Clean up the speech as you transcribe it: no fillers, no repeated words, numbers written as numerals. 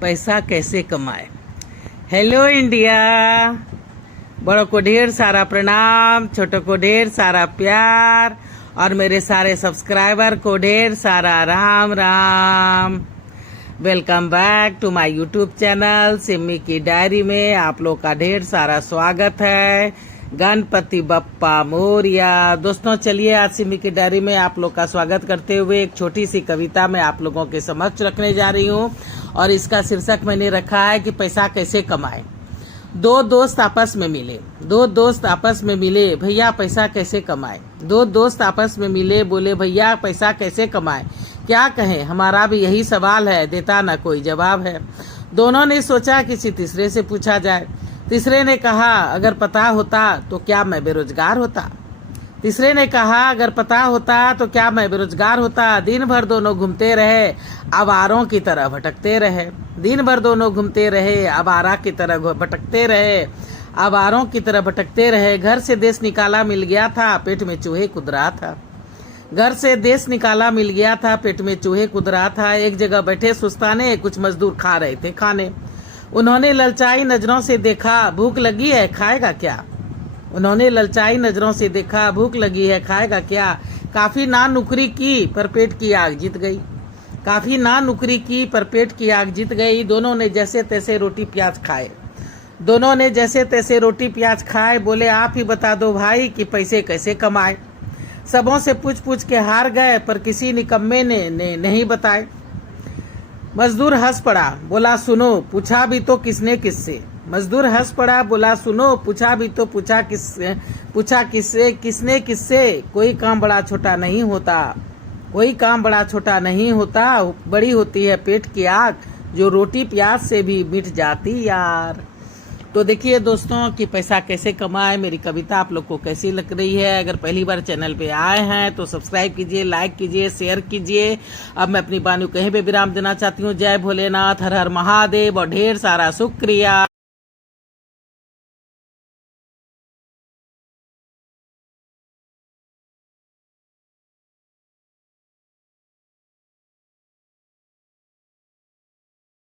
पैसा कैसे कमाए। हेलो इंडिया, बड़ों को ढेर सारा प्रणाम, छोटों को ढेर सारा प्यार और मेरे सारे सब्सक्राइबर को ढेर सारा Ram Ram. Welcome back to my YouTube channel Simmi की डायरी में आप लोग का ढेर सारा स्वागत है। गणपति बप्पा मोरिया। दोस्तों चलिए आज सिम्मी की डायरी में आप लोग का स्वागत करते हुए एक छोटी सी कविता मैं आप लोगों के समक्ष रखने जा रही हूँ और इसका शीर्षक मैंने रखा है कि पैसा कैसे कमाए। दो दोस्त आपस में मिले भैया पैसा कैसे कमाए। दो दोस्त आपस में मिले बोले भैया पैसा कैसे कमाए। क्या कहें, हमारा भी यही सवाल है, देता ना कोई जवाब है। दोनों ने सोचा किसी तीसरे से पूछा जाए। तीसरे ने कहा अगर पता होता तो क्या मैं बेरोजगार होता। तीसरे ने कहा अगर पता होता तो क्या मैं बेरोजगार होता। दिन भर दोनों घूमते रहे, आवारों की तरह भटकते रहे। दिन भर दोनों घूमते रहे, आवारा की तरह भटकते रहे, आवारों की तरह भटकते रहे। घर से देश निकाला मिल गया था, पेट में चूहे कूद रहा था। घर से देश निकाला मिल गया था, पेट में चूहे कूद रहा था। एक जगह बैठे सुस्ताने कुछ मजदूर खा रहे थे खाने। उन्होंने ललचाई नजरों से देखा, भूख लगी है खाएगा क्या। उन्होंने ललचाई नजरों से देखा, भूख लगी है खाएगा क्या। काफी ना नुकरी की पर पेट की आग जीत गई। काफी ना नुकरी की पर पेट की आग जीत गई। दोनों ने जैसे तैसे रोटी प्याज खाए। दोनों ने जैसे तैसे रोटी प्याज खाए। बोले आप ही बता दो भाई कि पैसे कैसे कमाए। सबों से पूछ पूछ के हार गए पर किसी निकम्मे ने नहीं बताए। मजदूर हंस पड़ा, बोला सुनो पूछा भी तो किसने किससे। मजदूर हंस पड़ा, बोला सुनो पूछा भी तो पूछा किससे किसने किससे। कोई काम बड़ा छोटा नहीं होता, कोई काम बड़ा छोटा नहीं होता। बड़ी होती है पेट की आग, जो रोटी प्याज से भी मिट जाती यार। तो देखिए दोस्तों कि पैसा कैसे कमाए, मेरी कविता आप लोग को कैसी लग रही है। अगर पहली बार चैनल पे आए हैं तो सब्सक्राइब कीजिए, लाइक कीजिए, शेयर कीजिए। अब मैं अपनी बानी कहीं पे विराम देना चाहती हूँ। जय भोलेनाथ, हर हर महादेव और ढेर सारा शुक्रिया।